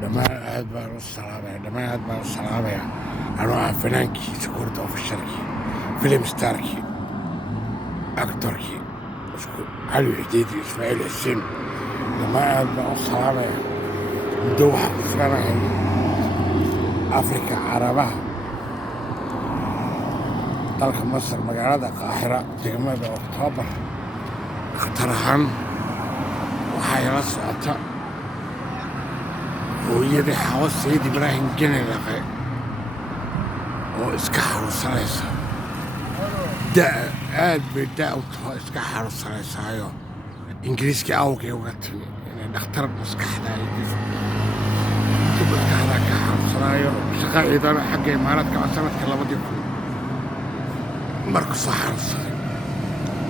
dhammaan aad baan u salaamayaa anoo ah fanaankii Sukuurta Ofishalkii filim starkii actorkii cali xadiidi ismaaciil xuseen dhammaan aad baan u salaamayaa muddo waxaa ku suganahay Afrika Carabaha dalka Masar magaalada Qaahira degmada Oktoobar dhakhtar ahaan waxaa ila socota hooyadii Xawo Sayid Ibraahim Gene Laqe oo iska xanuunsanaysa aad bay daa u taho iska xanuunsanaysaayo ingiriiskii awgay uga timi inay dhakhtar maskaxda maskaxda ka xanuunsanaayo shaqa ciidana xagga imaaraadka waa sanadka 2000 marku soo xanuunsaday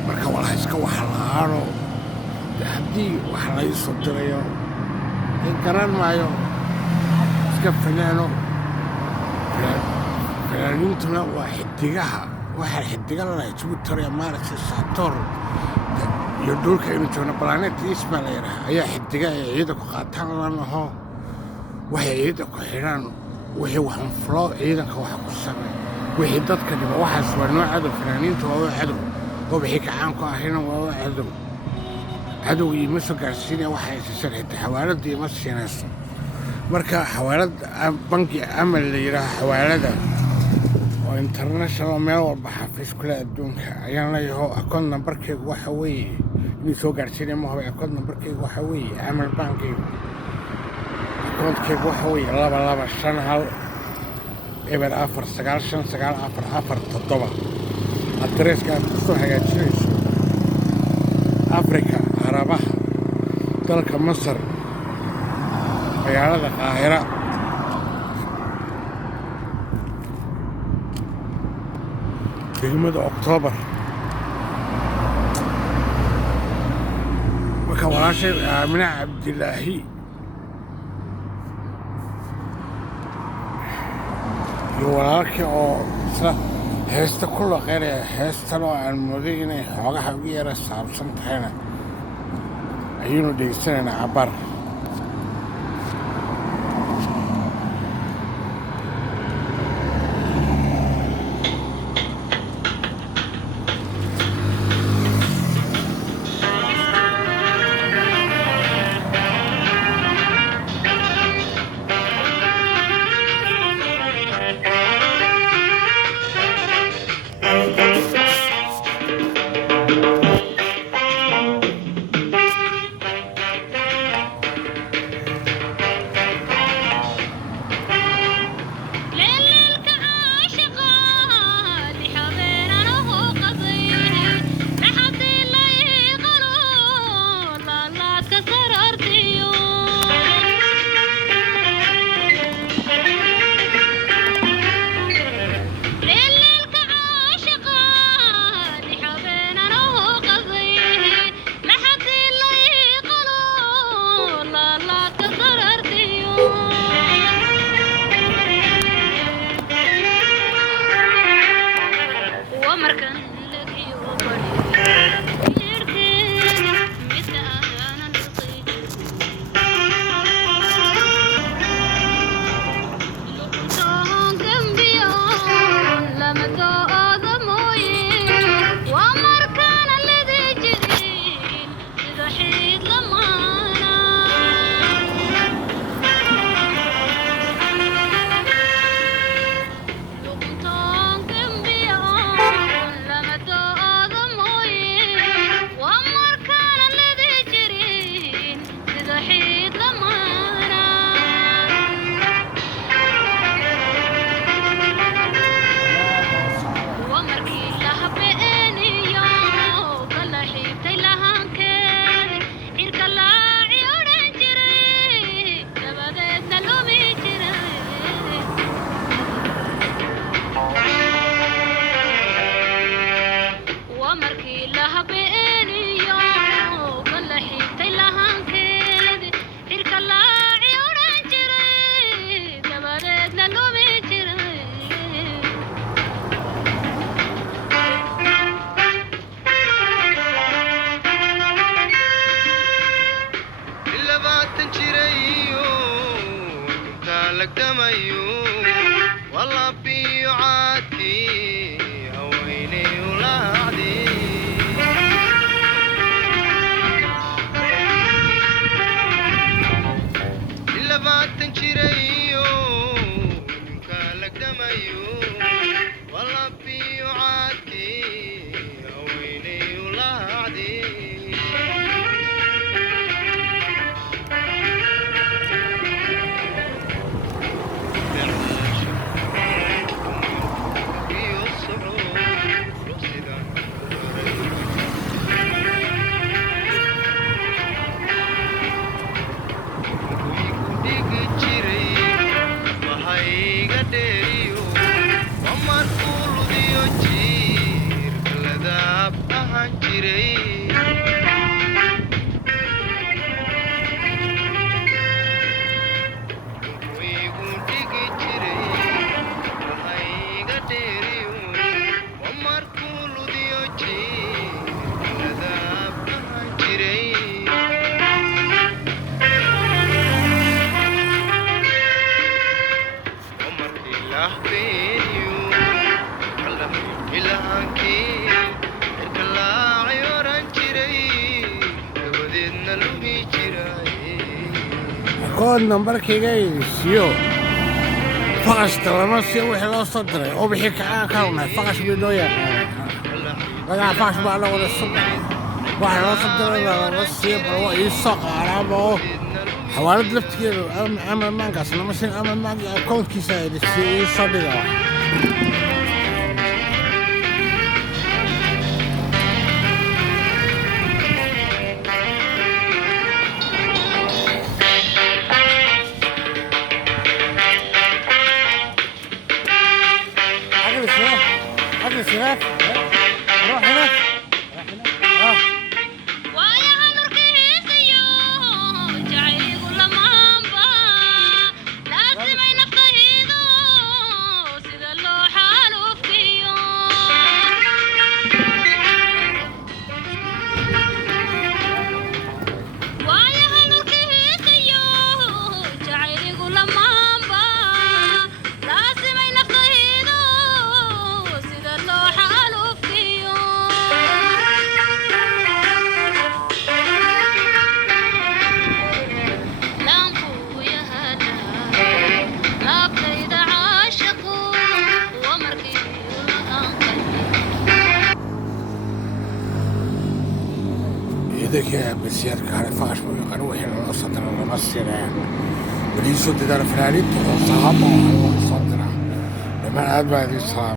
marka walaha iska waxa la'aano haddii wax la ii soo dirayo garan maayo iska fanaano fanaaniintuna waa xidigaha waxaa xidiga lalahay Jupiter iyo Mars iyo Saturn iyo dhulka inuu joogno planet Ismail la yidhaaha ayaa xidiga ay ciida ku qaataan lanaho waxay ciida ku xidhaan wixii waxan flow ciidanka waxa ku sameeya wixii dadka dhiba waxaas waa noocaada fanaaniinta waa cadow oo wixii kacaan ku ahayna waa cadow cadow iyo ma soo gaarsiinaya waxay siisan xitaa xawaalada iyo ma siinayso marka xawaalad bangi amal la yidhaaha xawaalada oo international meel walba xafiis kule adduunka ayaan leeyahay akoon nambarkeygu waxa weeye inuu soo gaarsiinaya ma hubay akoon nambarkeygu waxa weeye amal bankeygu akoonkeygu waxa weeye 2251 eber 4959447 adreeska aad kusoo hagaajinayso Afrika Carabaha dalka Masar magaalada Qaahira degmada Oktoobar marka walaashay Aamina Cabdilaahi iyo walaalkii oo isla heesta ku laqeynaya heestan oo aan mooday inay xoogaha ugu yara saabsan tahayna ayaynu dhegeysanaynaa cabar لقدميو والله بيعاتي هويني ولادي إلا باتن شريو لقدميو والله بيعاتي هويني ولادي كود نمبركيga isiyo faqashta lama sii wixii loo soo diray oo bixi ka kawnay faqash bay loo yaqaan laga faqash baa la wada sugnay waxa loo soo diray la sii baro ii soo qaarabo xawaalad laftigeedu ama maankaas lama siin ama maanka accountkiisa ay sii soo dhigaa اجلس هناك روح هناك يدك يا بسيارك على فاش ويقنوح إلى الصدر المصيرة وليسوا تدار فلالي صحابه على الصدر لما أدبا دي صحابه